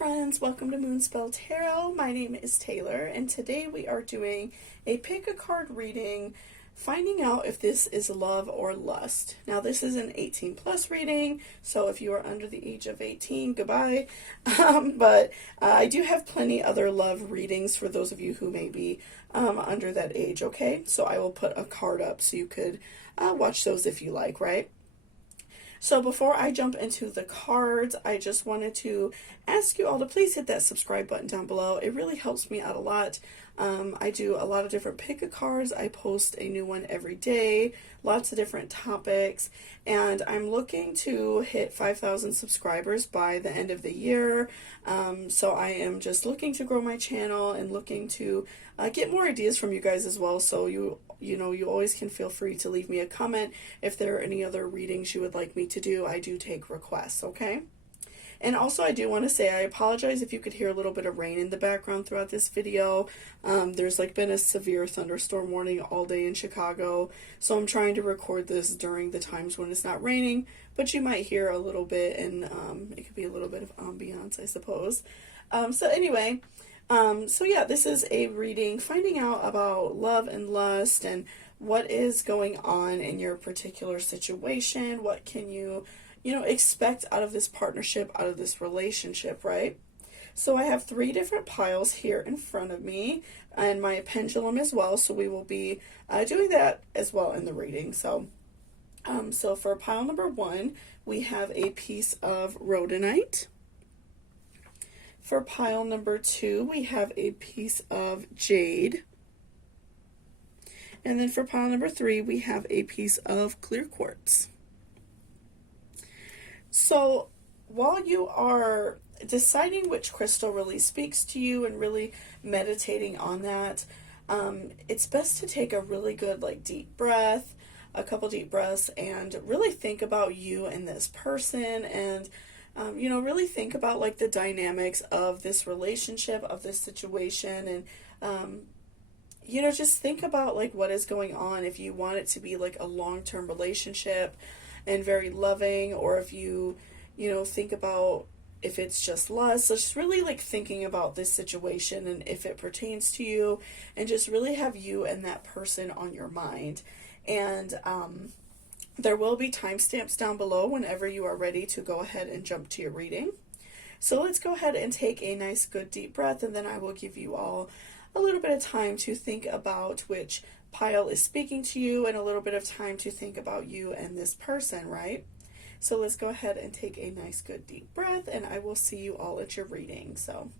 friends, welcome to Moonspell Tarot. My name is Taylor, and today we are doing a pick a card reading, finding out if this is love or lust. Now, this is an 18 plus reading, so if you are under the age of 18, goodbye. But I do have plenty other love readings for those of you who may be under that age, okay? So I will put a card up so you could watch those if you like, right? So before I jump into the cards, I just wanted to ask you all to please hit that subscribe button down below. It really helps me out a lot. I do a lot of different pick-a-cards. I post a new one every day, lots of different topics, and I'm looking to hit 5,000 subscribers by the end of the year. So I am just looking to grow my channel and looking to get more ideas from you guys as well. So you always can feel free to leave me a comment if there are any other readings you would like me to do. I do take requests, okay? And also, I do want to say I apologize if you could hear a little bit of rain in the background throughout this video. There's been a severe thunderstorm warning all day in Chicago, so I'm trying to record this during the times when it's not raining, but you might hear a little bit, and it could be a little bit of ambiance, I suppose. So yeah, this is a reading finding out about love and lust and what is going on in your particular situation. What can you expect out of this partnership, out of this relationship, right? So I have 3 different piles here in front of me and my pendulum as well. So we will be doing that as well in the reading. So for pile number 1, we have a piece of rhodonite. For pile number 2, we have a piece of jade. And then for pile number 3, we have a piece of clear quartz. So while you are deciding which crystal really speaks to you and really meditating on that, it's best to take a really good deep breath, a couple deep breaths, and really think about you and this person, and really think about the dynamics of this relationship, of this situation, and just think about what is going on. If you want it to be a long-term relationship and very loving, or if you think about if it's just lust. So just really thinking about this situation and if it pertains to you, and just really have you and that person on your mind. And there will be timestamps down below whenever you are ready to go ahead and jump to your reading. So let's go ahead and take a nice good deep breath, and then I will give you all a little bit of time to think about which pile is speaking to you, and a little bit of time to think about you and this person, right? So let's go ahead and take a nice good deep breath, and I will see you all at your reading. So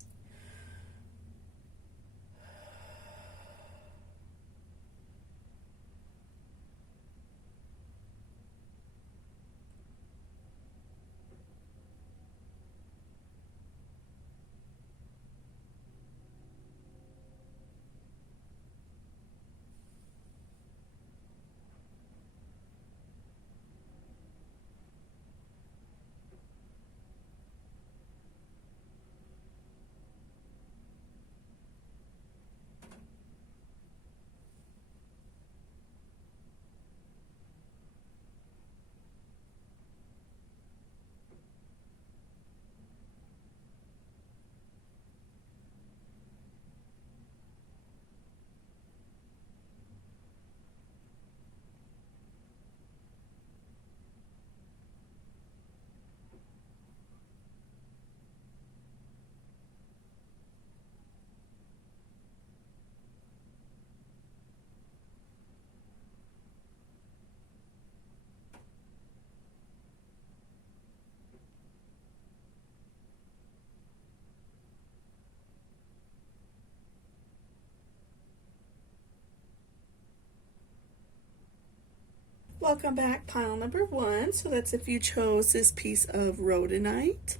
welcome back, pile number 1. So that's if you chose this piece of rhodonite.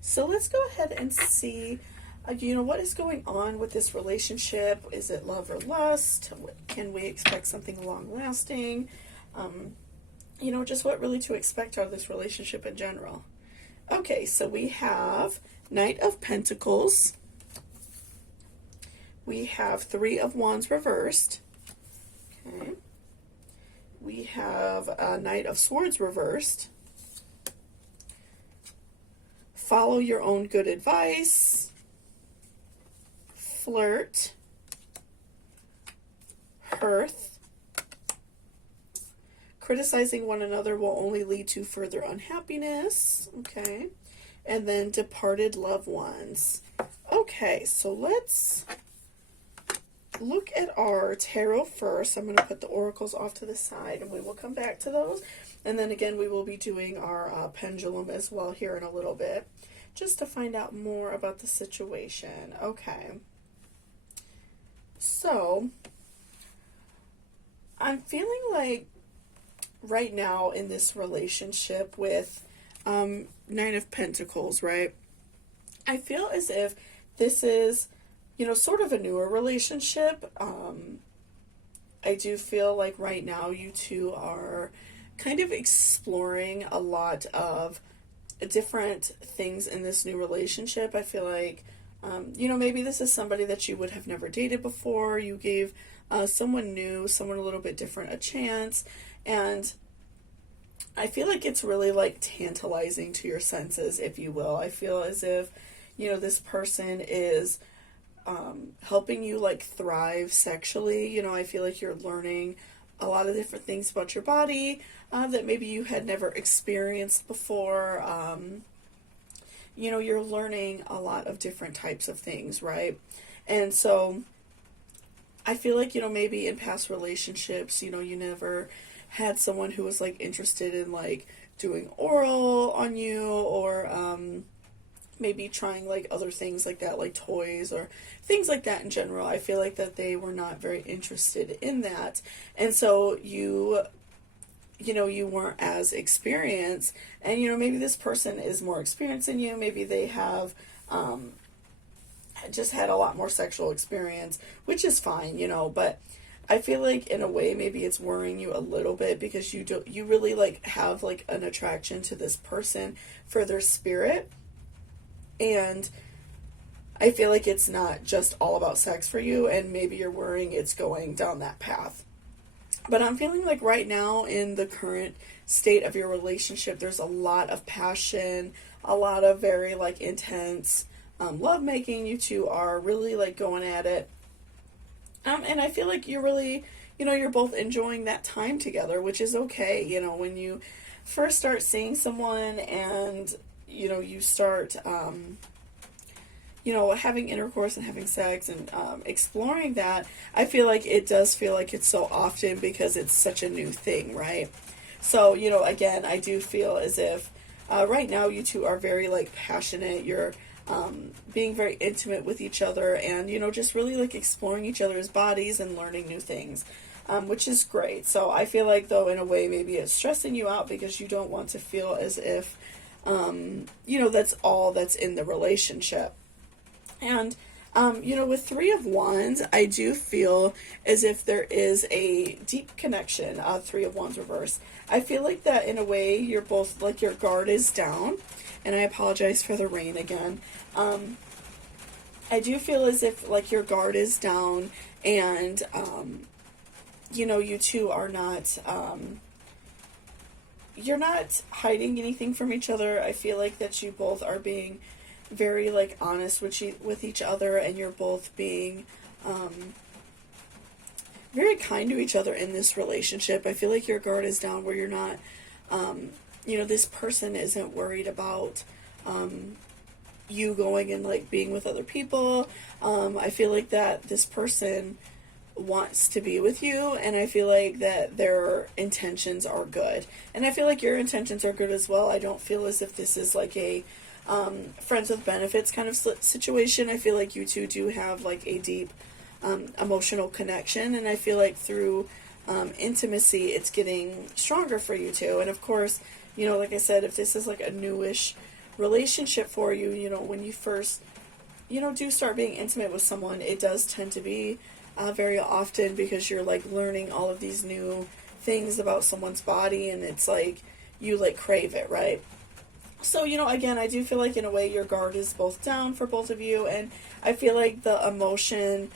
So let's go ahead and see, what is going on with this relationship. Is it love or lust? Can we expect something long-lasting? Just what really to expect out of this relationship in general. Okay, so we have Knight of Pentacles. We have 3 of Wands reversed. Okay. We have Knight of Swords reversed. follow your own good advice, flirt, hearth, criticizing one another will only lead to further unhappiness, okay, and then departed loved ones. Okay, so let's look at our tarot first. I'm going to put the oracles off to the side, and we will come back to those. And then again, we will be doing our pendulum as well here in a little bit, just to find out more about the situation. Okay. So, I'm feeling like right now in this relationship with Nine of Pentacles, right? I feel as if this is, you know, sort of a newer relationship. I do feel like right now you two are kind of exploring a lot of different things in this new relationship. I feel like, you know, maybe this is somebody that you would have never dated before. You gave someone new, someone a little bit different a chance. And I feel like it's really like tantalizing to your senses, if you will. I feel as if, you know, this person is helping you like thrive sexually. You know, I feel like you're learning a lot of different things about your body that maybe you had never experienced before. You know, you're learning a lot of different types of things, right? And so I feel like, you know, maybe in past relationships, you know, you never had someone who was like interested in like doing oral on you, or maybe trying like other things like that, like toys or things like that in general. I feel like that they were not very interested in that. And so you know, you weren't as experienced, and, you know, maybe this person is more experienced than you. Maybe they have just had a lot more sexual experience, which is fine, you know, but I feel like in a way maybe it's worrying you a little bit, because you really like have like an attraction to this person for their spirit. And I feel like it's not just all about sex for you, and maybe you're worrying it's going down that path. But I'm feeling like right now in the current state of your relationship, there's a lot of passion, a lot of very like intense love making. You two are really like going at it. And I feel like you're really, you know, you're both enjoying that time together, which is okay. You know, when you first start seeing someone and, you know, you start, you know, having intercourse and having sex and exploring that, I feel like it does feel like it's so often because it's such a new thing, right? So, you know, again, I do feel as if right now you two are very like passionate. You're being very intimate with each other, and, you know, just really like exploring each other's bodies and learning new things, which is great. So I feel like, though, in a way, maybe it's stressing you out because you don't want to feel as if, you know, that's all that's in the relationship. And, you know, with Three of Wands, I do feel as if there is a deep connection. Three of Wands reverse. I feel like that in a way you're both, like, your guard is down. And I apologize for the rain again. I do feel as if, like, your guard is down, and, you know, you two are not, you're not hiding anything from each other. I feel like that you both are being very, like, honest with each other, and you're both being, very kind to each other in this relationship. I feel like your guard is down where you're not, you know, this person isn't worried about you going and like being with other people. I feel like that this person wants to be with you, and I feel like that their intentions are good, and I feel like your intentions are good as well. I don't feel as if this is like a friends with benefits kind of situation. I feel like you two do have like a deep emotional connection, and I feel like through intimacy it's getting stronger for you two. And of course, you know, like I said, if this is like a newish relationship for you, you know, when you first, you know, do start being intimate with someone, it does tend to be very often because you're like learning all of these new things about someone's body, and it's like you like crave it, right? So, you know, again, I do feel like in a way your guard is both down for both of you, and I feel like the emotion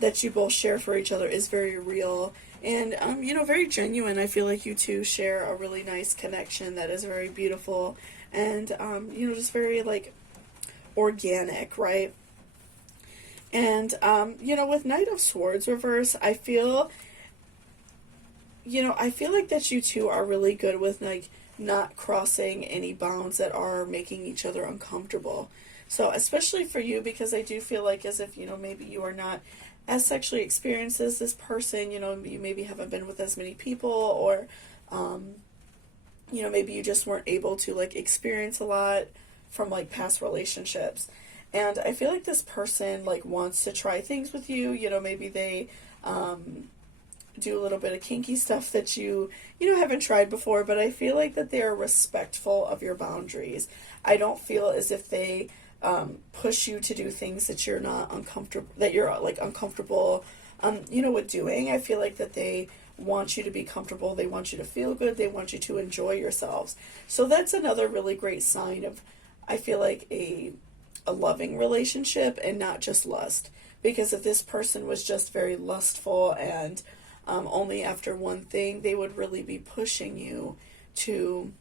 that you both share for each other is very real and, you know, very genuine. I feel like you two share a really nice connection that is very beautiful and, you know, just very, like, organic, right? And, you know, with Knight of Swords reverse, I feel, you know, I feel like that you two are really good with, like, not crossing any bounds that are making each other uncomfortable. So, especially for you, because I do feel like as if, you know, maybe you are not as sexually experienced as this person, you know, you maybe haven't been with as many people, or, you know, maybe you just weren't able to, like, experience a lot from, like, past relationships. And I feel like this person, like, wants to try things with you. You know, maybe they do a little bit of kinky stuff that you know, haven't tried before, but I feel like that they are respectful of your boundaries. I don't feel as if they push you to do things that you're not uncomfortable, that you're, like, uncomfortable, you know, with doing. I feel like that they want you to be comfortable. They want you to feel good. They want you to enjoy yourselves. So that's another really great sign of, I feel like, a loving relationship and not just lust. Because if this person was just very lustful and only after one thing, they would really be pushing you to,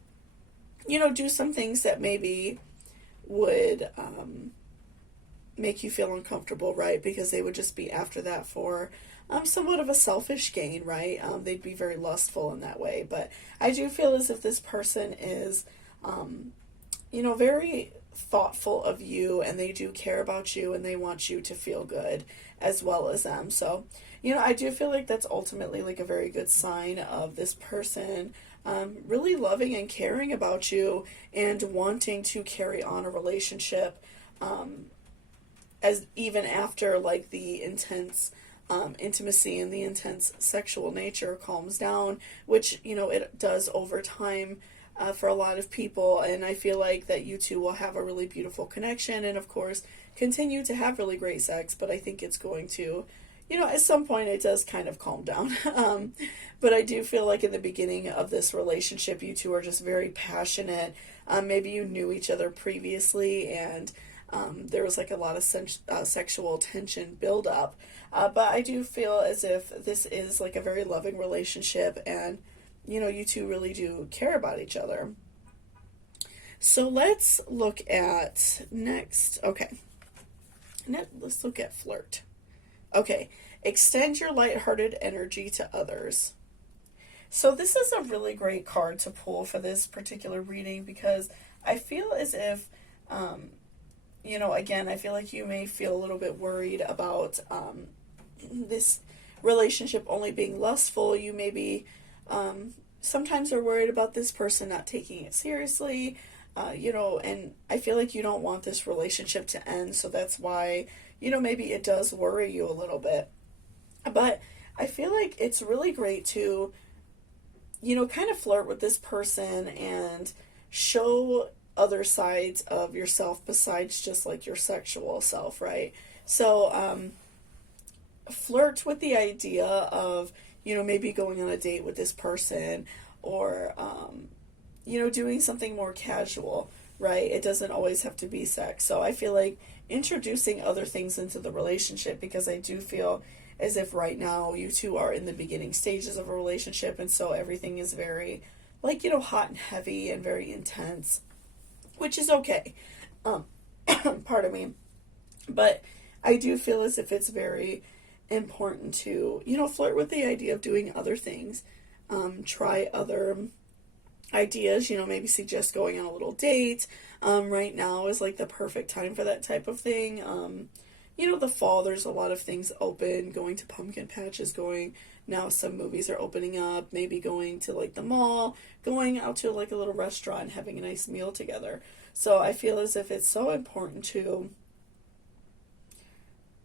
you know, do some things that maybe would make you feel uncomfortable, right? Because they would just be after that for somewhat of a selfish gain, right? They'd be very lustful in that way. But I do feel as if this person is, you know, very thoughtful of you, and they do care about you, and they want you to feel good as well as them. So, you know, I do feel like that's ultimately, like, a very good sign of this person really loving and caring about you and wanting to carry on a relationship as even after, like, the intense intimacy and the intense sexual nature calms down, which, you know, it does over time for a lot of people. And I feel like that you two will have a really beautiful connection and, of course, continue to have really great sex. But I think it's going to, you know, at some point it does kind of calm down. But I do feel like in the beginning of this relationship, you two are just very passionate. Maybe you knew each other previously, and there was, like, a lot of sexual tension build up. But I do feel as if this is, like, a very loving relationship, and, you know, you two really do care about each other. So let's look at next. Okay. Let's look at flirt. Okay. Extend your lighthearted energy to others. So this is a really great card to pull for this particular reading, because I feel as if, you know, again, I feel like you may feel a little bit worried about this relationship only being lustful. You maybe sometimes are worried about this person not taking it seriously, you know, and I feel like you don't want this relationship to end, so that's why, you know, maybe it does worry you a little bit. But I feel like it's really great to, you know, kind of flirt with this person and show other sides of yourself besides just, like, your sexual self, right? So, flirt with the idea of, you know, maybe going on a date with this person, or, you know, doing something more casual, right? It doesn't always have to be sex. So I feel like introducing other things into the relationship, because I do feel as if right now you two are in the beginning stages of a relationship, and so everything is very, like, you know, hot and heavy and very intense, which is okay. Pardon me. But I do feel as if it's very important to, you know, flirt with the idea of doing other things, try other ideas, you know, maybe suggest going on a little date. Right now is, like, the perfect time for that type of thing. You know, the fall, there's a lot of things open, going to pumpkin patches, now some movies are opening up, maybe going to, like, the mall, going out to, like, a little restaurant, having a nice meal together. So I feel as if it's so important to,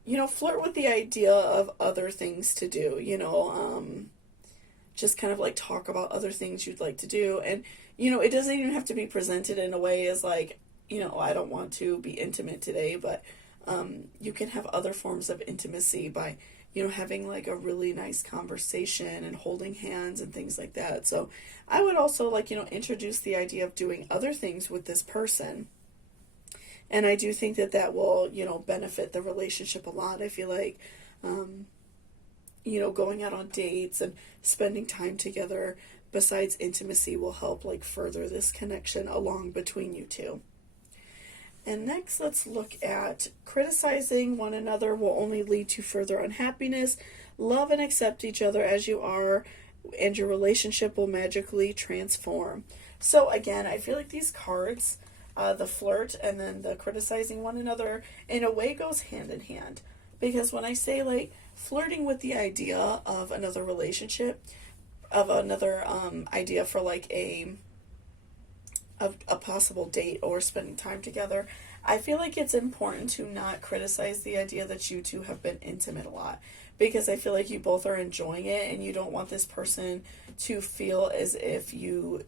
you know, flirt with the idea of other things to do, you know, just kind of, like, talk about other things you'd like to do. And, you know, it doesn't even have to be presented in a way as, like, you know, I don't want to be intimate today, but you can have other forms of intimacy by, you know, having, like, a really nice conversation and holding hands and things like that. So I would also, like, you know, introduce the idea of doing other things with this person. And I do think that that will, you know, benefit the relationship a lot. I feel like, you know, going out on dates and spending time together besides intimacy will help like further this connection along between you two. And next, let's look at criticizing one another will only lead to further unhappiness. Love and accept each other as you are, and your relationship will magically transform. So again, I feel like these cards, the flirt and then the criticizing one another, in a way goes hand in hand. Because when I say like flirting with the idea of another relationship, of another idea for like a possible date or spending time together, I feel like it's important to not criticize the idea that you two have been intimate a lot, because I feel like you both are enjoying it and you don't want this person to feel as if you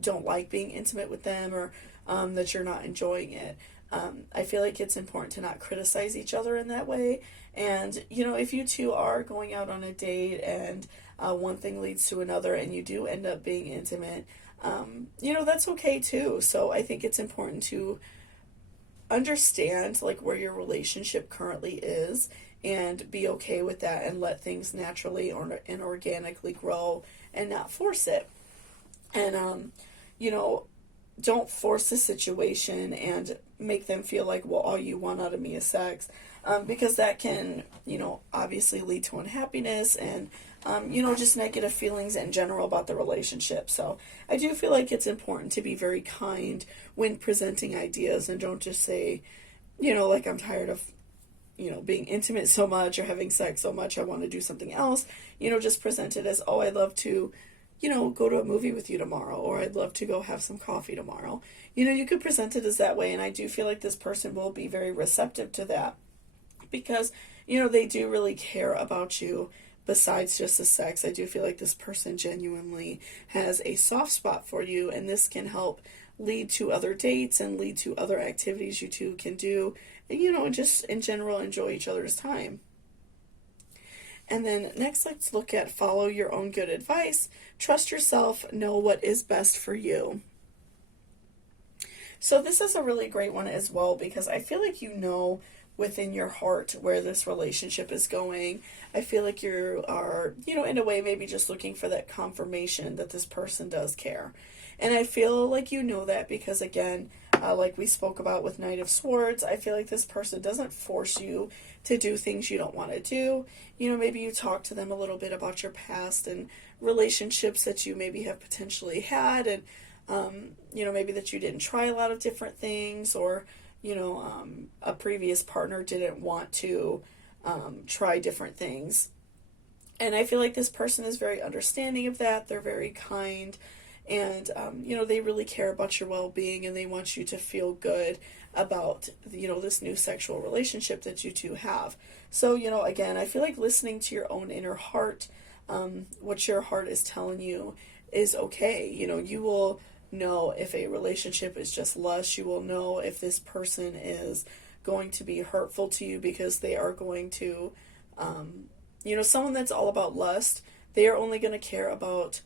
don't like being intimate with them, or that you're not enjoying it. I feel like it's important to not criticize each other in that way. And, you know, if you two are going out on a date and one thing leads to another and you do end up being intimate, you know, that's okay too. So I think it's important to understand like where your relationship currently is and be okay with that, and let things naturally and organically grow and not force it. And, you know, don't force the situation and make them feel like, well, all you want out of me is sex, because that can, you know, obviously lead to unhappiness and, you know, just negative feelings in general about the relationship. So I do feel like it's important to be very kind when presenting ideas, and don't just say, you know, like, I'm tired of, you know, being intimate so much or having sex so much, I want to do something else. You know, just present it as, oh, I'd love to, you know, go to a movie with you tomorrow, or I'd love to go have some coffee tomorrow. You know, you could present it as that way, and I do feel like this person will be very receptive to that, because, you know, they do really care about you besides just the sex. I do feel like this person genuinely has a soft spot for you, and this can help lead to other dates and lead to other activities you two can do, and, you know, just in general enjoy each other's time. And then next, let's look at follow your own good advice. Trust yourself, know what is best for you. So this is a really great one as well, because I feel like you know within your heart where this relationship is going. I feel like you are, you know, in a way maybe just looking for that confirmation that this person does care. And I feel like you know that because, again, like we spoke about with Knight of Swords, I feel like this person doesn't force you to do things you don't want to do. You know, maybe you talk to them a little bit about your past and relationships that you maybe have potentially had, and, you know, maybe that you didn't try a lot of different things, or, you know, a previous partner didn't want to try different things. And I feel like this person is very understanding of that. They're very kind. And, you know, they really care about your well-being, and they want you to feel good about, you know, this new sexual relationship that you two have. So, you know, again, I feel like listening to your own inner heart, what your heart is telling you is okay. You know, you will know if a relationship is just lust. You will know if this person is going to be hurtful to you, because they are going to, you know, someone that's all about lust, they are only going to care about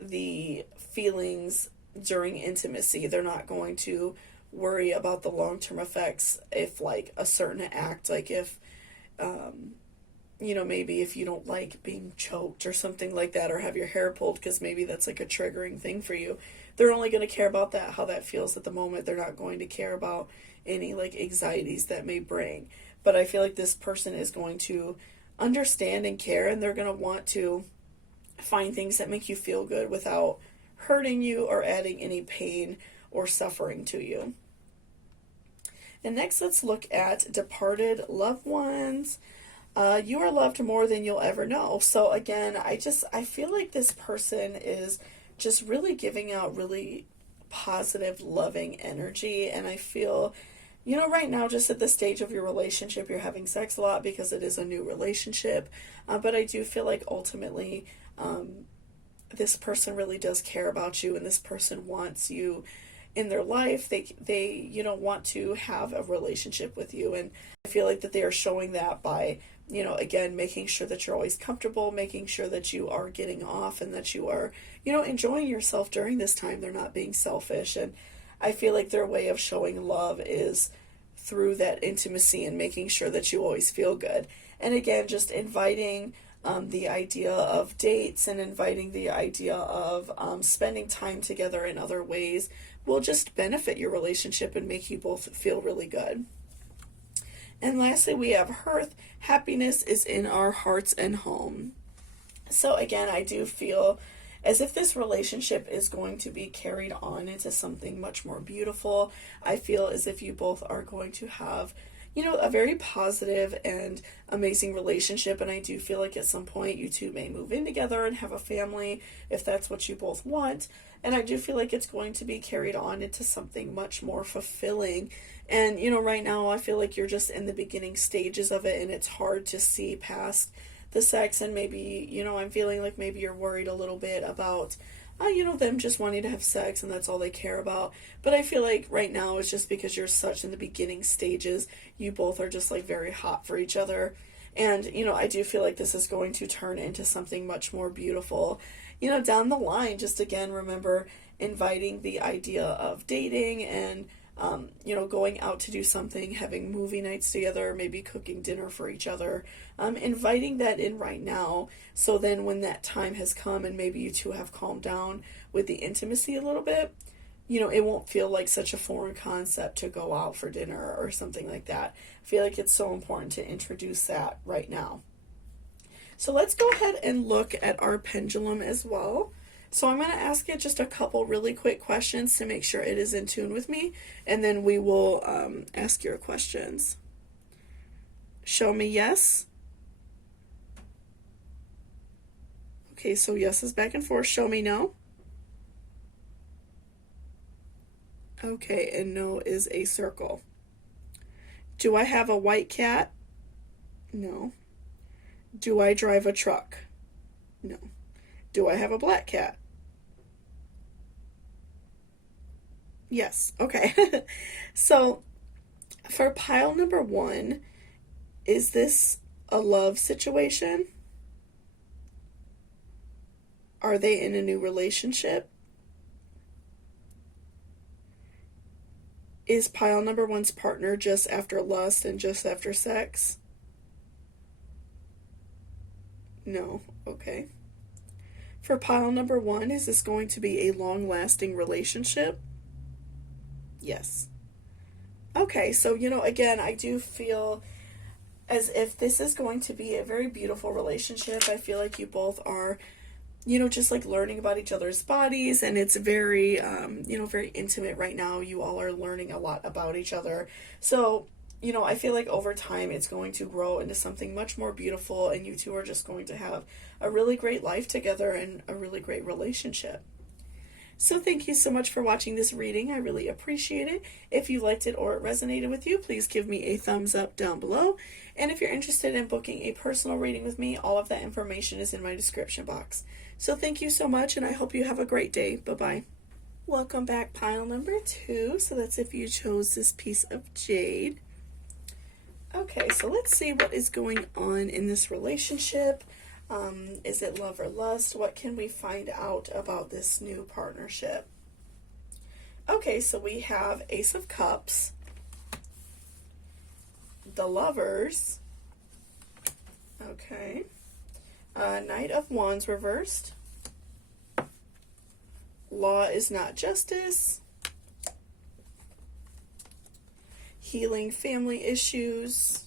the feelings during intimacy. They're not going to worry about the long-term effects if, like, a certain act, like if, you know, maybe if you don't like being choked or something like that, or have your hair pulled because maybe that's like a triggering thing for you. They're only going to care about that, how that feels at the moment. They're not going to care about any like anxieties that may bring. But I feel like this person is going to understand and care, and they're going to want to find things that make you feel good without hurting you or adding any pain or suffering to you. And next, let's look at departed loved ones. You are loved more than you'll ever know. So again, I feel like this person is just really giving out really positive, loving energy. And I feel, you know, right now, just at the stage of your relationship, you're having sex a lot because it is a new relationship. But I do feel like ultimately, this person really does care about you, and this person wants you in their life. They you know, want to have a relationship with you, and I feel like that they are showing that by, you know, again, making sure that you're always comfortable, making sure that you are getting off, and that you are, you know, enjoying yourself during this time. They're not being selfish, and I feel like their way of showing love is through that intimacy and making sure that you always feel good. And again, just inviting the idea of dates and inviting the idea of spending time together in other ways will just benefit your relationship and make you both feel really good. And lastly, we have Hearth. Happiness is in our hearts and home. So again, I do feel as if this relationship is going to be carried on into something much more beautiful. I feel as if you both are going to have, a very positive and amazing relationship. And I do feel like at some point you two may move in together and have a family if that's what you both want. And I do feel like it's going to be carried on into something much more fulfilling. And, right now I feel like you're just in the beginning stages of it and it's hard to see past the sex, and maybe, I'm feeling like maybe you're worried a little bit about, them just wanting to have sex and that's all they care about. But I feel like right now it's just because you're such in the beginning stages, you both are just like very hot for each other. And, I do feel like this is going to turn into something much more beautiful, down the line. Just again, remember inviting the idea of dating and going out to do something, having movie nights together, maybe cooking dinner for each other, inviting that in right now. So then when that time has come and maybe you two have calmed down with the intimacy a little bit, it won't feel like such a foreign concept to go out for dinner or something like that. I feel like it's so important to introduce that right now. So let's go ahead and look at our pendulum as well. So I'm going to ask it just a couple really quick questions to make sure it is in tune with me, and then we will ask your questions. Show me yes. Okay, so yes is back and forth. Show me no. Okay, and no is a circle. Do I have a white cat? No. Do I drive a truck? No. Do I have a black cat? Yes. Okay. So for pile number 1, is this a love situation? Are they in a new relationship? Is pile number 1's partner just after lust and just after sex? No. Okay. For pile number 1, is this going to be a long-lasting relationship? Yes. Okay, so, again, I do feel as if this is going to be a very beautiful relationship. I feel like you both are, just like learning about each other's bodies, and it's very, very intimate right now. You all are learning a lot about each other. So, I feel like over time it's going to grow into something much more beautiful, and you two are just going to have a really great life together and a really great relationship. So thank you so much for watching this reading. I really appreciate it. If you liked it or it resonated with you, please give me a thumbs up down below. And if you're interested in booking a personal reading with me, all of that information is in my description box. So thank you so much, and I hope you have a great day. Bye-bye. Welcome back, pile number 2. So that's if you chose this piece of jade. Okay, so let's see what is going on in this relationship. Is it love or lust? What can we find out about this new partnership? Okay, so we have Ace of Cups, the Lovers, okay, Knight of Wands reversed, Law is not justice, Healing family issues,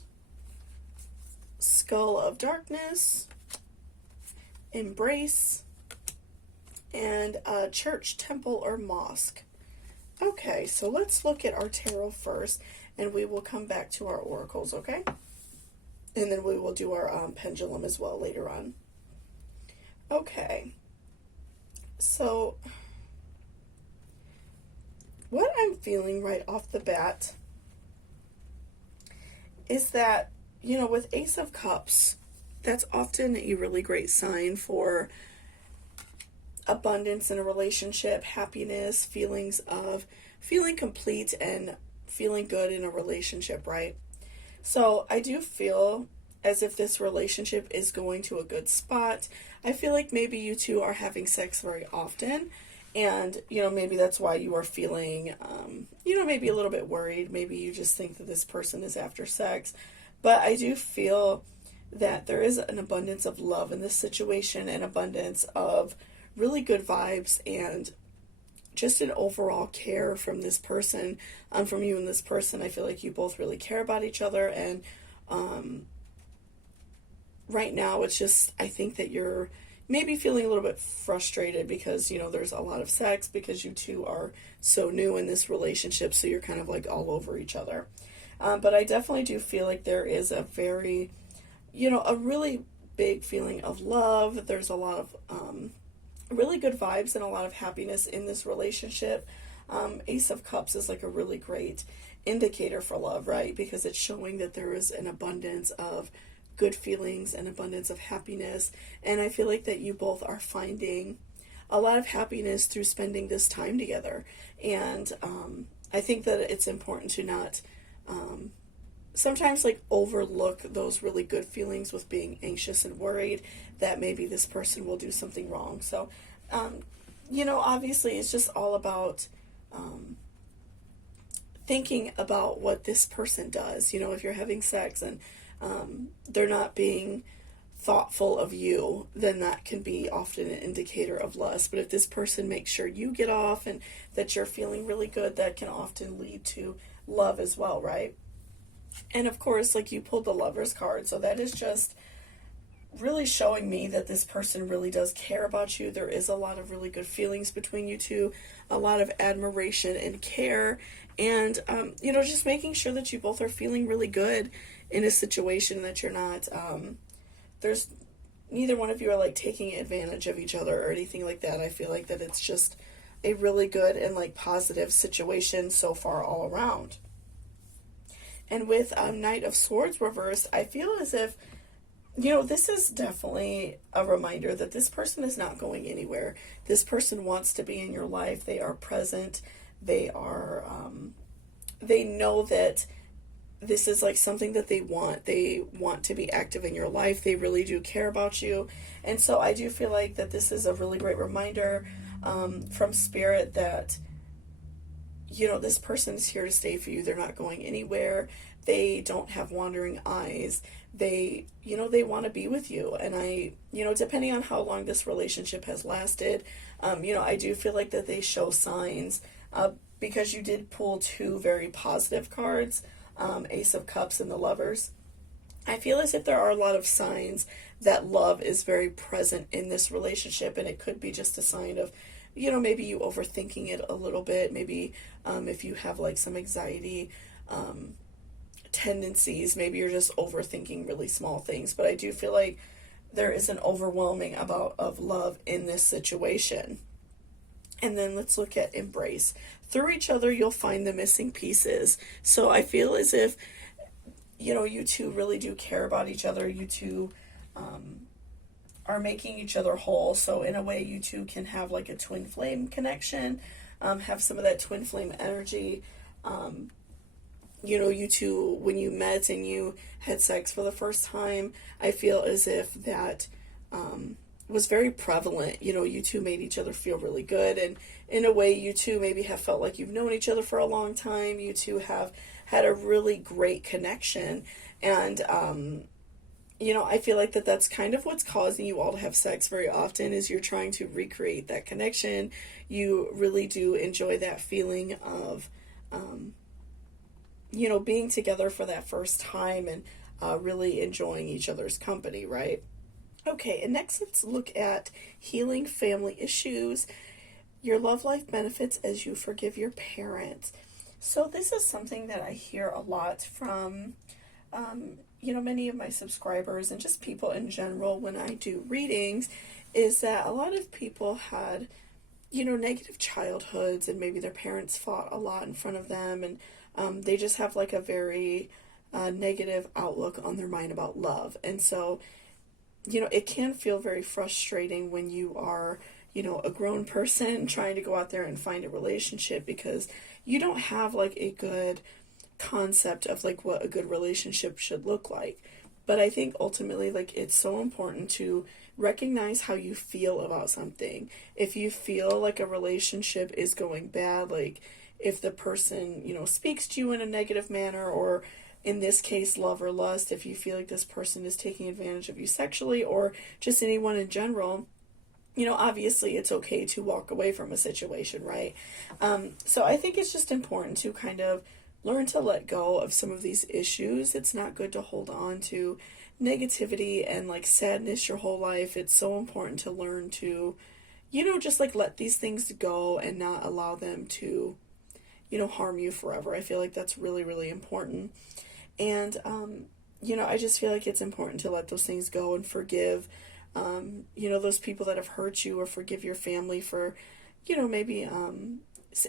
Skull of darkness, Embrace, and Church, Temple, or Mosque. Okay, so let's look at our tarot first, and we will come back to our oracles, okay? And then we will do our pendulum as well later on. Okay, so what I'm feeling right off the bat is that, with Ace of Cups, that's often a really great sign for abundance in a relationship, happiness, feelings of feeling complete and feeling good in a relationship, right? So I do feel as if this relationship is going to a good spot. I feel like maybe you two are having sex very often, and, maybe that's why you are feeling, maybe a little bit worried. Maybe you just think that this person is after sex. But I do feel that there is an abundance of love in this situation, an abundance of really good vibes, and just an overall care from this person, from you and this person. I feel like you both really care about each other, and right now it's just, I think that you're maybe feeling a little bit frustrated because, there's a lot of sex, because you two are so new in this relationship, so you're kind of like all over each other. But I definitely do feel like there is a very, a really big feeling of love. There's a lot of really good vibes and a lot of happiness in this relationship. Ace of Cups is like a really great indicator for love, right? Because it's showing that there is an abundance of good feelings and abundance of happiness. And I feel like that you both are finding a lot of happiness through spending this time together. And I think that it's important to not sometimes like overlook those really good feelings with being anxious and worried that maybe this person will do something wrong. So, obviously it's just all about thinking about what this person does. If you're having sex and they're not being thoughtful of you, then that can be often an indicator of lust. But if this person makes sure you get off and that you're feeling really good, that can often lead to love as well, right? And of course, like, you pulled the Lover's card, so that is just really showing me that this person really does care about you. There is a lot of really good feelings between you two, a lot of admiration and care, and just making sure that you both are feeling really good in a situation, that you're not there's neither one of you are like taking advantage of each other or anything like that. I feel like that it's just a really good and like positive situation so far all around. And with Knight of Swords reversed, I feel as if, this is definitely a reminder that this person is not going anywhere. This person wants to be in your life. They are present. They are, they know that this is like something that they want. They want to be active in your life. They really do care about you. And so I do feel like that this is a really great reminder from Spirit that, this person's here to stay for you. They're not going anywhere. They don't have wandering eyes. They, they want to be with you. And I, depending on how long this relationship has lasted, I do feel like that they show signs, because you did pull two very positive cards, Ace of Cups and the Lovers. I feel as if there are a lot of signs that love is very present in this relationship, and it could be just a sign of, maybe you overthinking it a little bit. Maybe if you have like some anxiety tendencies, maybe you're just overthinking really small things. But I do feel like there is an overwhelming amount of love in this situation. And then let's look at Embrace. Through each other, you'll find the missing pieces. So I feel as if, you two really do care about each other. You two are making each other whole. So in a way, you two can have like a twin flame connection, have some of that twin flame energy. You two, when you met and you had sex for the first time, I feel as if that was very prevalent. You two made each other feel really good. And in a way, you two maybe have felt like you've known each other for a long time. You two have had a really great connection. And, I feel like that's kind of what's causing you all to have sex very often, is you're trying to recreate that connection. You really do enjoy that feeling of, being together for that first time and really enjoying each other's company, right? Okay, and next let's look at healing family issues. Your love life benefits as you forgive your parents. So this is something that I hear a lot from, many of my subscribers and just people in general when I do readings, is that a lot of people had, negative childhoods, and maybe their parents fought a lot in front of them, and they just have like a very negative outlook on their mind about love. And so, it can feel very frustrating when you are, a grown person trying to go out there and find a relationship, because you don't have like a good concept of like what a good relationship should look like. But I think ultimately, like, it's so important to recognize how you feel about something. If you feel like a relationship is going bad, like if the person, speaks to you in a negative manner, or in this case, love or lust, if you feel like this person is taking advantage of you sexually or just anyone in general, obviously it's okay to walk away from a situation, right? So I think it's just important to kind of learn to let go of some of these issues. It's not good to hold on to negativity and like sadness your whole life. It's so important to learn to, just like let these things go and not allow them to, harm you forever. I feel like that's really, really important. And, I just feel like it's important to let those things go and forgive, those people that have hurt you, or forgive your family for, maybe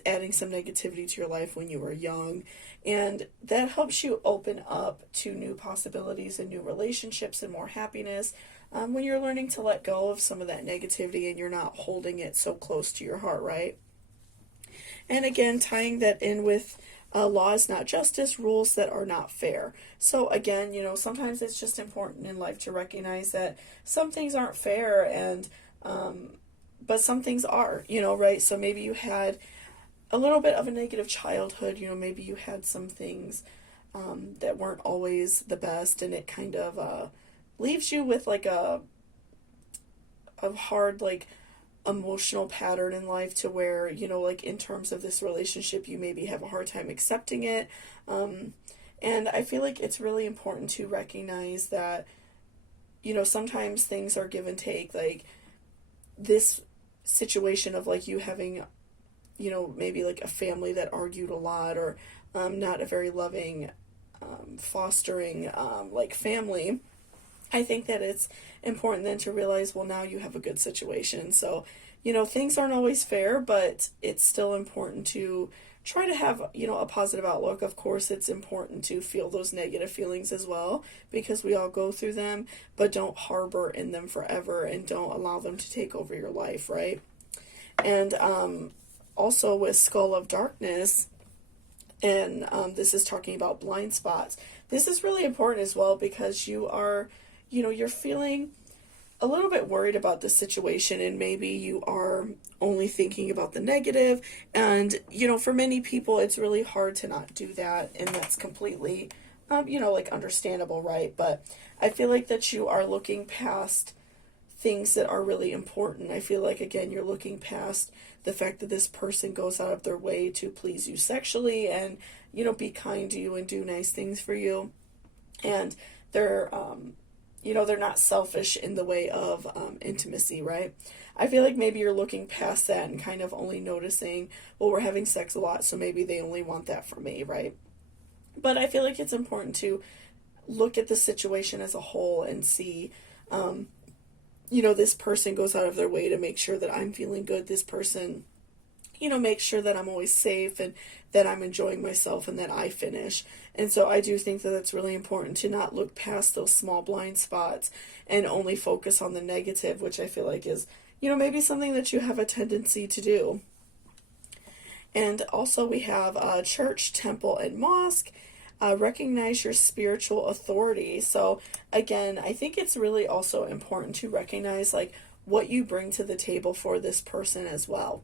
adding some negativity to your life when you were young. And that helps you open up to new possibilities and new relationships and more happiness when you're learning to let go of some of that negativity and you're not holding it so close to your heart, right? And again, tying that in with law is not justice, rules that are not fair. So again, sometimes it's just important in life to recognize that some things aren't fair, and but some things are, right? So maybe you had a little bit of a negative childhood, maybe you had some things that weren't always the best, and it kind of leaves you with like a hard, like, emotional pattern in life to where, like in terms of this relationship, you maybe have a hard time accepting it. And I feel like it's really important to recognize that, sometimes things are give and take. Like this situation of like you having, maybe like a family that argued a lot, or not a very loving, fostering, like family. I think that it's important then to realize, well, now you have a good situation. So, things aren't always fair, but it's still important to try to have, a positive outlook. Of course, it's important to feel those negative feelings as well, because we all go through them, but don't harbor in them forever and don't allow them to take over your life, right? And also with Skull of Darkness, and this is talking about blind spots. This is really important as well, because you are, you're feeling a little bit worried about the situation, and maybe you are only thinking about the negative. And, for many people, it's really hard to not do that, and that's completely, like understandable, right? But I feel like that you are looking past things that are really important. I feel like, again, you're looking past the fact that this person goes out of their way to please you sexually and, be kind to you and do nice things for you. And they're, they're not selfish in the way of intimacy, right? I feel like maybe you're looking past that and kind of only noticing, well, we're having sex a lot, so maybe they only want that from me, right? But I feel like it's important to look at the situation as a whole and see, this person goes out of their way to make sure that I'm feeling good. This person, make sure that I'm always safe and that I'm enjoying myself and that I finish. And so I do think that it's really important to not look past those small blind spots and only focus on the negative, which I feel like is, maybe something that you have a tendency to do. And also we have church, temple, and mosque. Recognize your spiritual authority. So again, I think it's really also important to recognize like what you bring to the table for this person as well.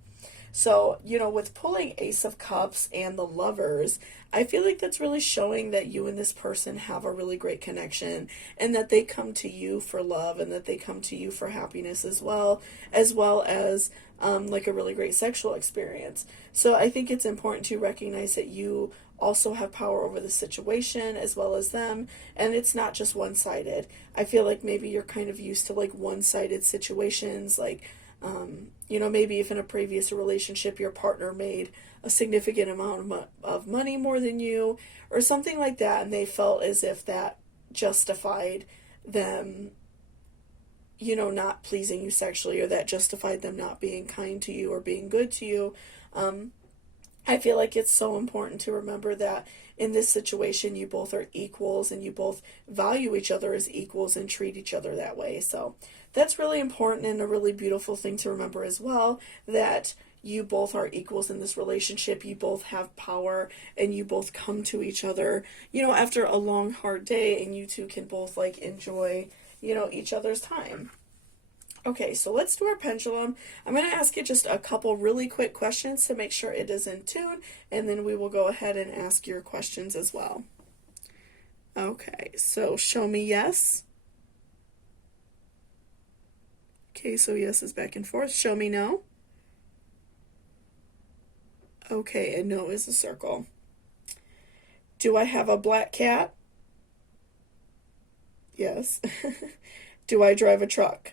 So, with pulling Ace of Cups and the Lovers, I feel like that's really showing that you and this person have a really great connection, and that they come to you for love, and that they come to you for happiness as well as like a really great sexual experience. So I think it's important to recognize that you also have power over the situation as well as them, and it's not just one-sided. I feel like maybe you're kind of used to like one-sided situations, like maybe if in a previous relationship your partner made a significant amount of money more than you or something like that, and they felt as if that justified them, not pleasing you sexually, or that justified them not being kind to you or being good to you. I feel like it's so important to remember that in this situation you both are equals and you both value each other as equals and treat each other that way. So that's really important and a really beautiful thing to remember as well, that you both are equals in this relationship. You both have power and you both come to each other, after a long, hard day, and you two can both like enjoy, each other's time. Okay, so let's do our pendulum. I'm going to ask you just a couple really quick questions to make sure it is in tune, and then we will go ahead and ask your questions as well. Okay, so show me yes. Okay, so yes is back and forth. Show me no. Okay, and no is a circle. Do I have a black cat? Yes. Do I drive a truck?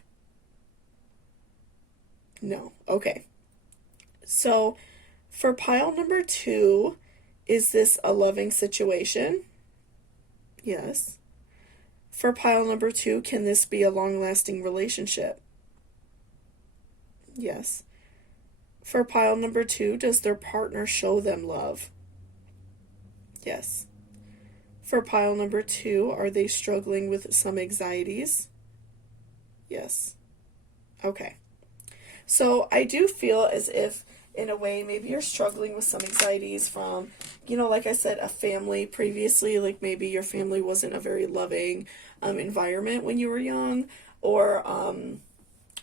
No. Okay. So for pile number 2, is this a loving situation? Yes. For pile number 2, can this be a long-lasting relationship? Yes. For pile number 2, does their partner show them love? Yes. For pile number 2, are they struggling with some anxieties? Yes. Okay. So I do feel as if, in a way, maybe you're struggling with some anxieties from, like I said, a family previously. Like maybe your family wasn't a very loving environment when you were young, or,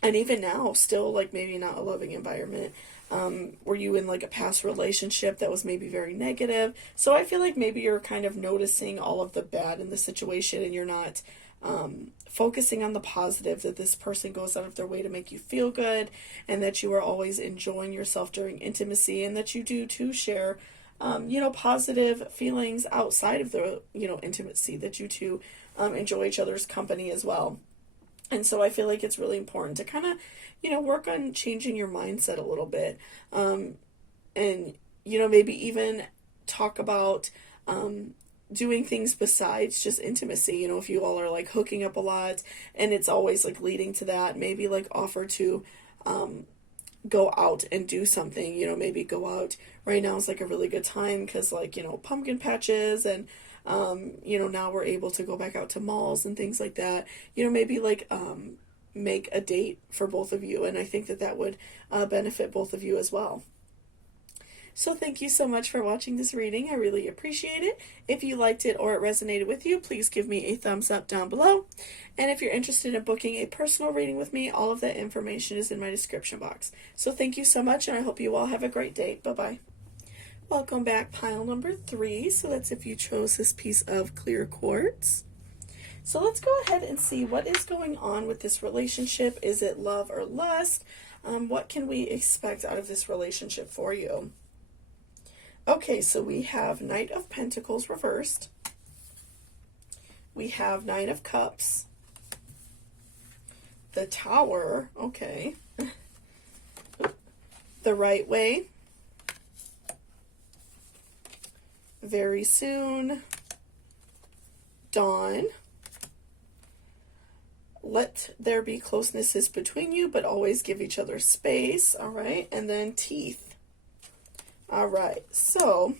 and even now, still, like maybe not a loving environment. Were you in like a past relationship that was maybe very negative? So I feel like maybe you're kind of noticing all of the bad in the situation, and you're not focusing on the positive, that this person goes out of their way to make you feel good, and that you are always enjoying yourself during intimacy, and that you do too share positive feelings outside of the intimacy, that you two enjoy each other's company as well. And so I feel like it's really important to kind of work on changing your mindset a little bit, and maybe even talk about doing things besides just intimacy. If you all are like hooking up a lot and it's always like leading to that, maybe like offer to go out and do something. Maybe go out. Right now is like a really good time because like pumpkin patches, and now we're able to go back out to malls and things like that. Maybe like make a date for both of you, and I think that would benefit both of you as well. So thank you so much for watching this reading. I really appreciate it. If you liked it or it resonated with you, please give me a thumbs up down below. And if you're interested in booking a personal reading with me, all of that information is in my description box. So thank you so much, and I hope you all have a great day. Bye-bye. Welcome back, pile number 3. So that's if you chose this piece of clear quartz. So let's go ahead and see what is going on with this relationship. Is it love or lust? What can we expect out of this relationship for you? Okay, so we have Knight of Pentacles reversed. We have Nine of Cups. The Tower, okay. The Right Way. Very soon. Dawn. Let there be closenesses between you, but always give each other space, all right? And then Teeth. All right, so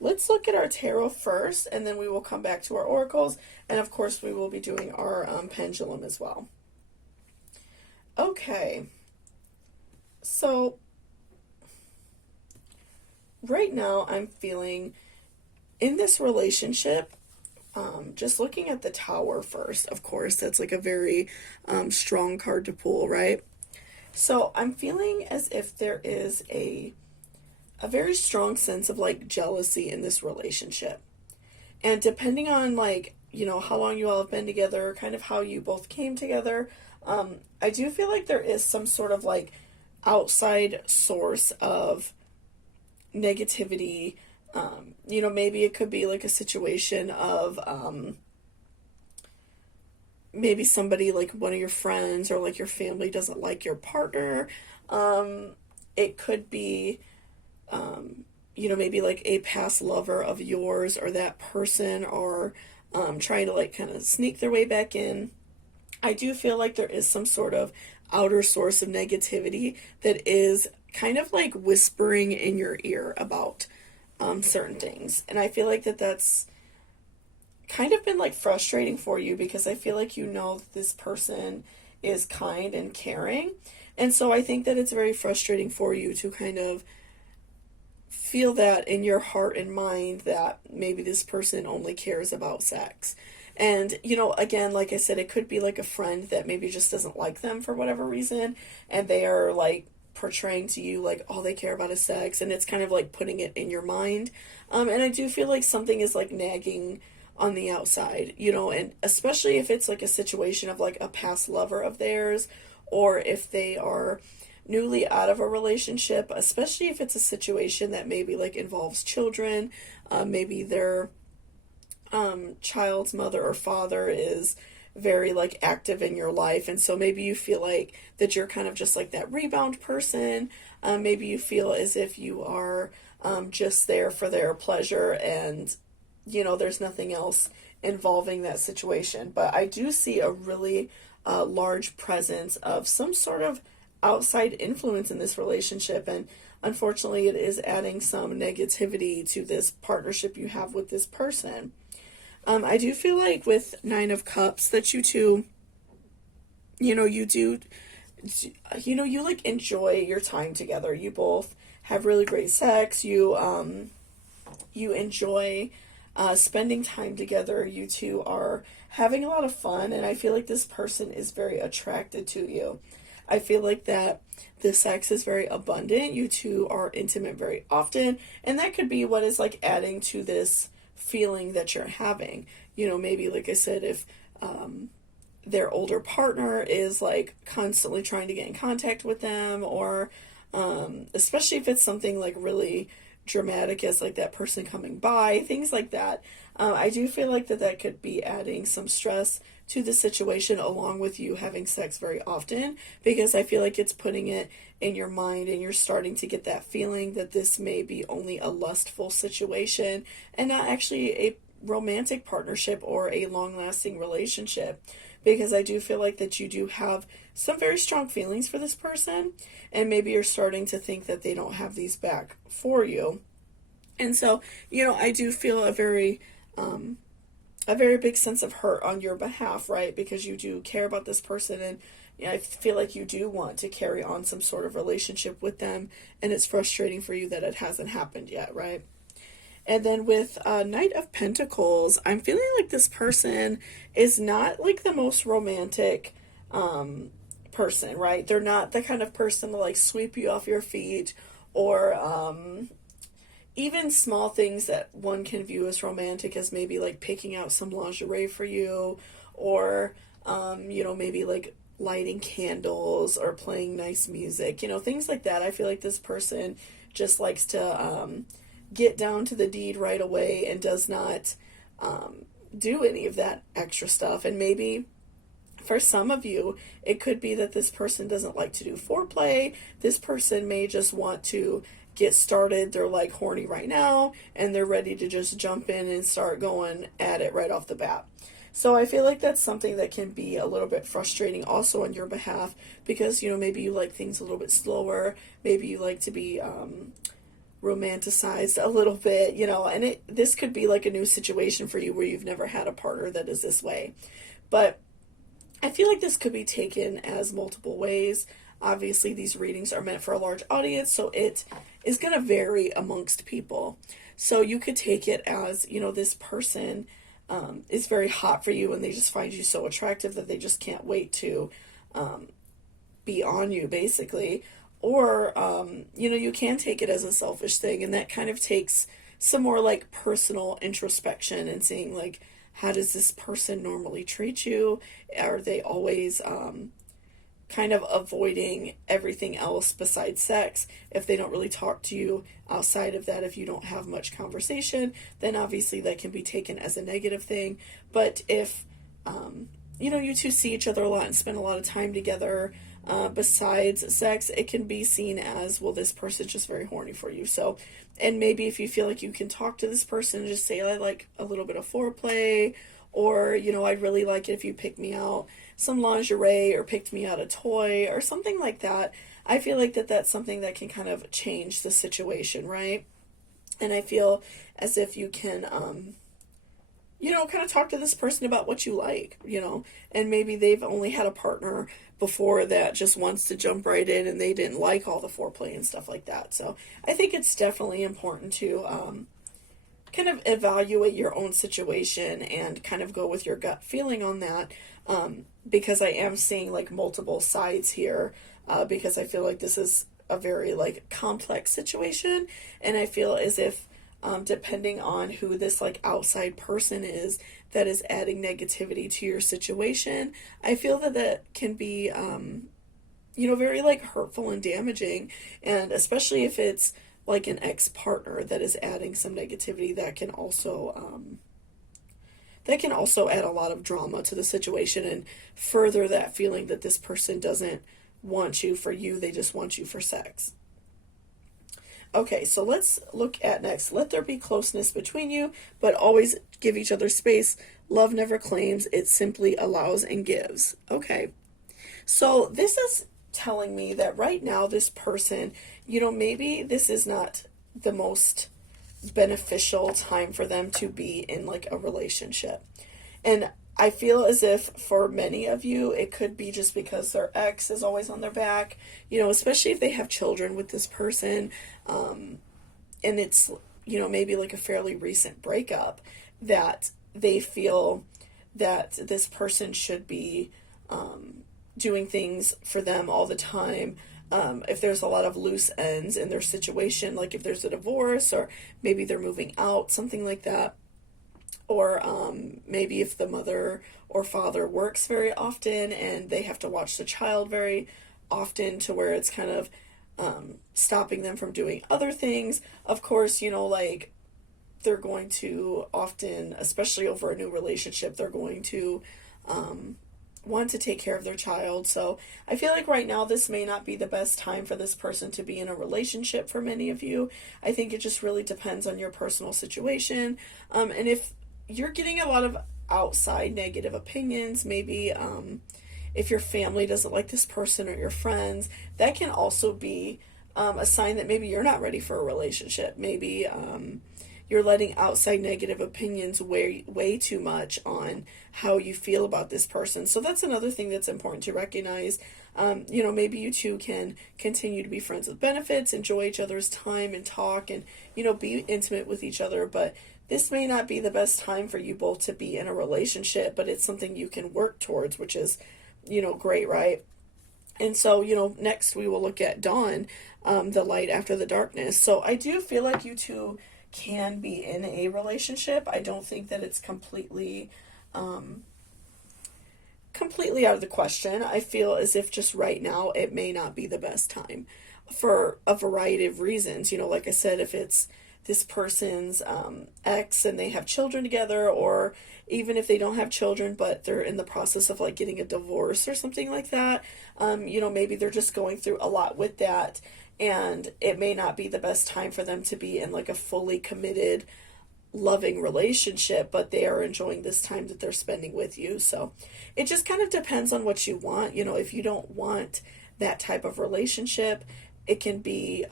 let's look at our tarot first, and then we will come back to our oracles, and of course we will be doing our pendulum as well. Okay, so right now I'm feeling in this relationship, just looking at the Tower first, of course, that's like a very strong card to pull, right? So I'm feeling as if there is a very strong sense of like jealousy in this relationship. And depending on like, how long you all have been together, kind of how you both came together, I do feel like there is some sort of like outside source of negativity. Maybe it could be like a situation of maybe somebody like one of your friends or like your family doesn't like your partner. It could be maybe like a past lover of yours or that person, or trying to like kind of sneak their way back in. I do feel like there is some sort of outer source of negativity that is kind of like whispering in your ear about certain things. And I feel like that's kind of been like frustrating for you, because I feel like that this person is kind and caring. And so I think that it's very frustrating for you to kind of feel that in your heart and mind, that maybe this person only cares about sex. And, again, like I said, it could be like a friend that maybe just doesn't like them for whatever reason, and they are like portraying to you like all they care about is sex, and it's kind of like putting it in your mind. And I do feel like something is like nagging on the outside, and especially if it's like a situation of like a past lover of theirs, or if they are newly out of a relationship, especially if it's a situation that maybe like involves children, maybe their child's mother or father is very like active in your life, and so maybe you feel like that you're kind of just like that rebound person. Maybe you feel as if you are just there for their pleasure, and there's nothing else involving that situation. But I do see a really large presence of some sort of outside influence in this relationship, and unfortunately it is adding some negativity to this partnership you have with this person. I do feel like with Nine of Cups that you two, you do, you like enjoy your time together. You both have really great sex. You enjoy spending time together. You two are having a lot of fun, and I feel like this person is very attracted to you. I feel like that the sex is very abundant. You two are intimate very often, and that could be what is like adding to this feeling that you're having. Maybe like I said, if their older partner is like constantly trying to get in contact with them, or especially if it's something like really dramatic as like that person coming by, things like that. I do feel like that could be adding some stress to the situation, along with you having sex very often, because I feel like it's putting it in your mind, and you're starting to get that feeling that this may be only a lustful situation and not actually a romantic partnership or a long-lasting relationship. Because I do feel like that you do have some very strong feelings for this person, and maybe you're starting to think that they don't have these back for you. And so, I do feel a very big sense of hurt on your behalf, right? Because you do care about this person, and I feel like you do want to carry on some sort of relationship with them, and it's frustrating for you that it hasn't happened yet, right? And then with Knight of Pentacles, I'm feeling like this person is not like the most romantic person, right? They're not the kind of person to like sweep you off your feet, or even small things that one can view as romantic, as maybe like picking out some lingerie for you, or maybe like lighting candles or playing nice music, things like that. I feel like this person just likes to get down to the deed right away, and does not do any of that extra stuff. And maybe for some of you, it could be that this person doesn't like to do foreplay. This person may just want to get started. They're like horny right now, and they're ready to just jump in and start going at it right off the bat. So I feel like that's something that can be a little bit frustrating also on your behalf, because maybe you like things a little bit slower. Maybe you like to be romanticized a little bit, and this could be like a new situation for you where you've never had a partner that is this way. But I feel like this could be taken as multiple ways. Obviously, these readings are meant for a large audience, so it is going to vary amongst people. So you could take it as, this person is very hot for you, and they just find you so attractive that they just can't wait to be on you, basically. Or, you can take it as a selfish thing, and that kind of takes some more like personal introspection and seeing like, how does this person normally treat you? Are they always kind of avoiding everything else besides sex? If they don't really talk to you outside of that, if you don't have much conversation, then obviously that can be taken as a negative thing. But if, you two see each other a lot and spend a lot of time together, besides sex, it can be seen as, well, this person's just very horny for you. So, and maybe if you feel like you can talk to this person and just say, I like a little bit of foreplay, or, I'd really like it if you picked me out some lingerie, or picked me out a toy, or something like that. I feel like that's something that can kind of change the situation, right? And I feel as if you can, kind of talk to this person about what you like, and maybe they've only had a partner before that just wants to jump right in, and they didn't like all the foreplay and stuff like that. So I think it's definitely important to kind of evaluate your own situation and kind of go with your gut feeling on that, because I am seeing like multiple sides here, because I feel like this is a very like complex situation, and I feel as if depending on who this like outside person is that is adding negativity to your situation. I feel that that can be, very like hurtful and damaging. And especially if it's like an ex-partner that is adding some negativity, that can also add a lot of drama to the situation and further that feeling that this person doesn't want you for you, they just want you for sex. Okay, so let's look at next. Let there be closeness between you, but always give each other space. Love never claims, it simply allows and gives. Okay, so this is telling me that right now this person, maybe this is not the most beneficial time for them to be in like a relationship. And I feel as if for many of you, it could be just because their ex is always on their back, especially if they have children with this person. And it's, maybe like a fairly recent breakup, that they feel that this person should be doing things for them all the time. If there's a lot of loose ends in their situation, like if there's a divorce or maybe they're moving out, something like that. Or maybe if the mother or father works very often and they have to watch the child very often to where it's kind of stopping them from doing other things. Of course, like they're going to often, especially over a new relationship, they're going to want to take care of their child. So I feel like right now this may not be the best time for this person to be in a relationship for many of you. I think it just really depends on your personal situation. And if you're getting a lot of outside negative opinions, maybe if your family doesn't like this person or your friends, that can also be a sign that maybe you're not ready for a relationship. Maybe you're letting outside negative opinions weigh way too much on how you feel about this person. So that's another thing that's important to recognize. Maybe you two can continue to be friends with benefits, enjoy each other's time and talk and, be intimate with each other. But this may not be the best time for you both to be in a relationship, but it's something you can work towards, which is, great, right? And so, next we will look at dawn, the light after the darkness. So I do feel like you two can be in a relationship. I don't think that it's completely out of the question. I feel as if just right now it may not be the best time for a variety of reasons. Like I said, if it's this person's ex and they have children together, or even if they don't have children but they're in the process of like getting a divorce or something like that, maybe they're just going through a lot with that, and it may not be the best time for them to be in like a fully committed loving relationship, but they are enjoying this time that they're spending with you. So it just kind of depends on what you want. If you don't want that type of relationship, it can be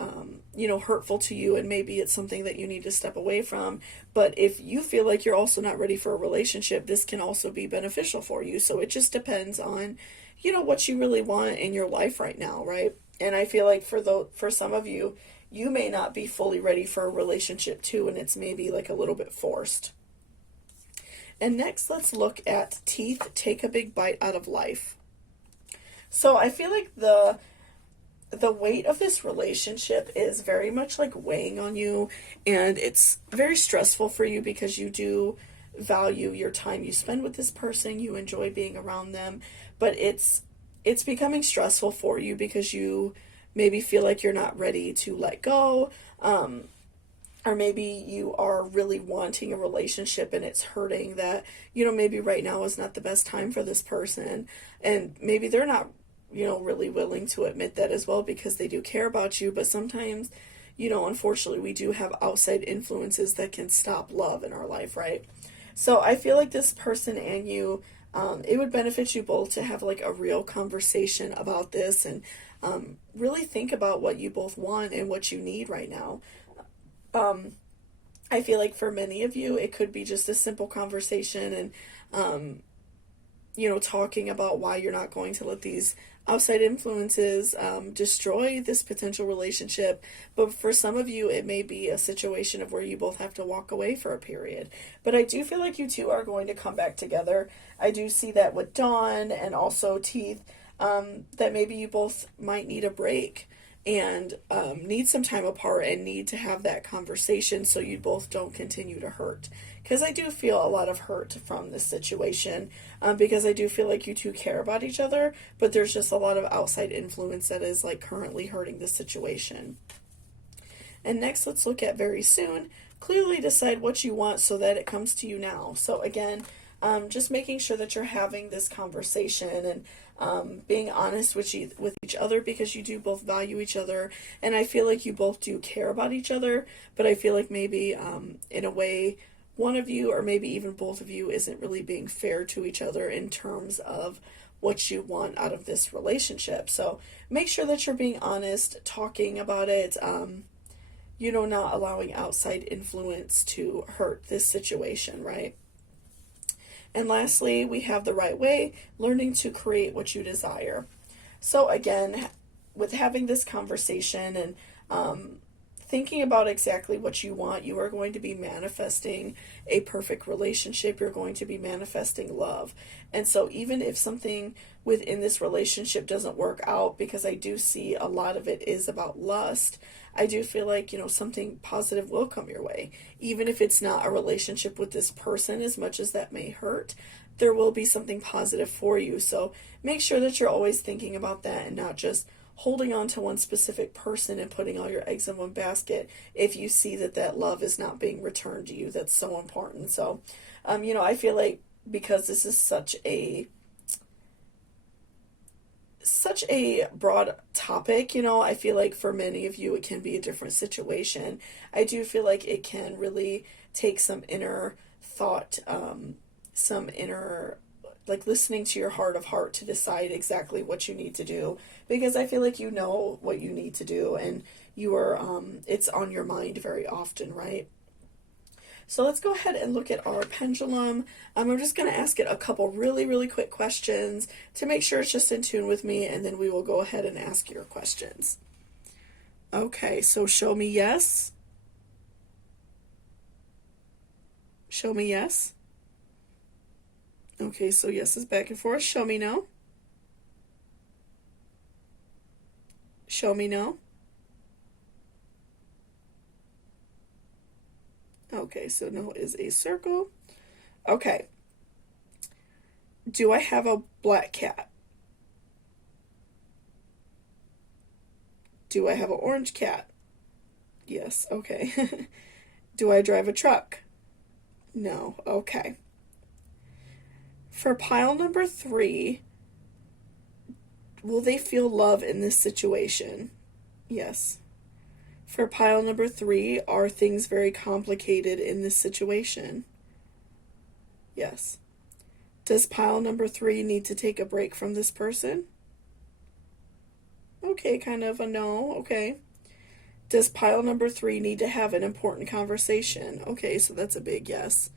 hurtful to you, and maybe it's something that you need to step away from. But if you feel like you're also not ready for a relationship, this can also be beneficial for you. So it just depends on what you really want in your life right now, right? And I feel like for some of you, you may not be fully ready for a relationship too, and it's maybe like a little bit forced. And next, let's look at teeth take a big bite out of life. So I feel like the weight of this relationship is very much like weighing on you, and it's very stressful for you because you do value your time you spend with this person. You enjoy being around them, but it's becoming stressful for you because you maybe feel like you're not ready to let go, or maybe you are really wanting a relationship and it's hurting that, maybe right now is not the best time for this person, and maybe they're not really willing to admit that as well because they do care about you. But sometimes, unfortunately, we do have outside influences that can stop love in our life, right? So I feel like this person and you, it would benefit you both to have like a real conversation about this and really think about what you both want and what you need right now. I feel like for many of you, it could be just a simple conversation and, talking about why you're not going to let these outside influences destroy this potential relationship. But for some of you, it may be a situation of where you both have to walk away for a period. But I do feel like you two are going to come back together. I do see that with Dawn and also Teeth, that maybe you both might need a break. and need some time apart and need to have that conversation so you both don't continue to hurt. Because I do feel a lot of hurt from this situation, because I do feel like you two care about each other, but there's just a lot of outside influence that is like currently hurting the situation. And next, let's look at very soon. Clearly decide what you want so that it comes to you now. So again, just making sure that you're having this conversation and being honest with each other, because you do both value each other, and I feel like you both do care about each other, but I feel like maybe in a way one of you or maybe even both of you isn't really being fair to each other in terms of what you want out of this relationship. So make sure that you're being honest, talking about it, not allowing outside influence to hurt this situation, right? And lastly, we have the right way, learning to create what you desire. So again, with having this conversation and thinking about exactly what you want, you are going to be manifesting a perfect relationship. You're going to be manifesting love. And so even if something within this relationship doesn't work out, because I do see a lot of it is about lust, I do feel like, something positive will come your way. Even if it's not a relationship with this person, as much as that may hurt, there will be something positive for you. So make sure that you're always thinking about that and not just holding on to one specific person and putting all your eggs in one basket if you see that love is not being returned to you. That's so important. So, I feel like because this is such a broad topic, I feel like for many of you it can be a different situation. I do feel like it can really take some inner thought, some inner, like listening to your heart of heart to decide exactly what you need to do, because I feel like you know what you need to do and you are it's on your mind very often, right? So let's go ahead and look at our pendulum. I'm just going to ask it a couple really, really quick questions to make sure it's just in tune with me, and then we will go ahead and ask your questions. Okay, so show me yes. Show me yes. Okay, so yes is back and forth. Show me no. Show me no. Okay, so no is a circle. Okay. Do I have a black cat? Do I have an orange cat? Yes, okay. Do I drive a truck? No, okay. For pile number 3, will they feel love in this situation? Yes. For pile number 3, are things very complicated in this situation? Yes. Does pile number 3 need to take a break from this person? Okay, kind of a no, okay. Does pile number 3 need to have an important conversation? Okay, so that's a big yes.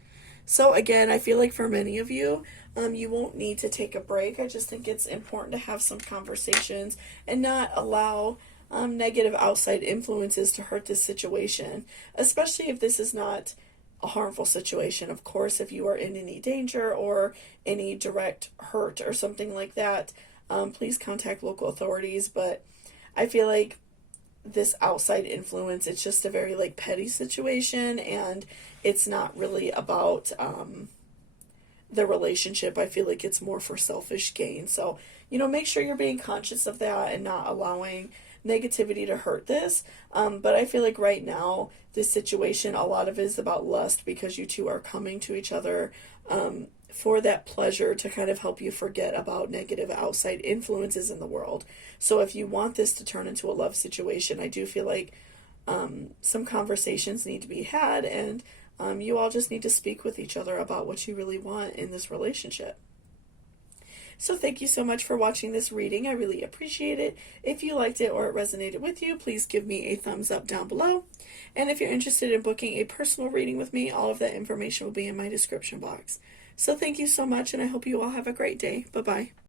So again, I feel like for many of you, you won't need to take a break. I just think it's important to have some conversations and not allow negative outside influences to hurt this situation, especially if this is not a harmful situation. Of course, if you are in any danger or any direct hurt or something like that, please contact local authorities. But I feel like this outside influence, it's just a very like petty situation, and it's not really about the relationship. I feel like it's more for selfish gain. So, make sure you're being conscious of that and not allowing negativity to hurt this. But I feel like right now, this situation, a lot of it is about lust, because you two are coming to each other for that pleasure to kind of help you forget about negative outside influences in the world. So if you want this to turn into a love situation, I do feel like some conversations need to be had, and you all just need to speak with each other about what you really want in this relationship. So thank you so much for watching this reading. I really appreciate it. If you liked it or it resonated with you, please give me a thumbs up down below. And if you're interested in booking a personal reading with me, all of that information will be in my description box. So thank you so much, and I hope you all have a great day. Bye-bye.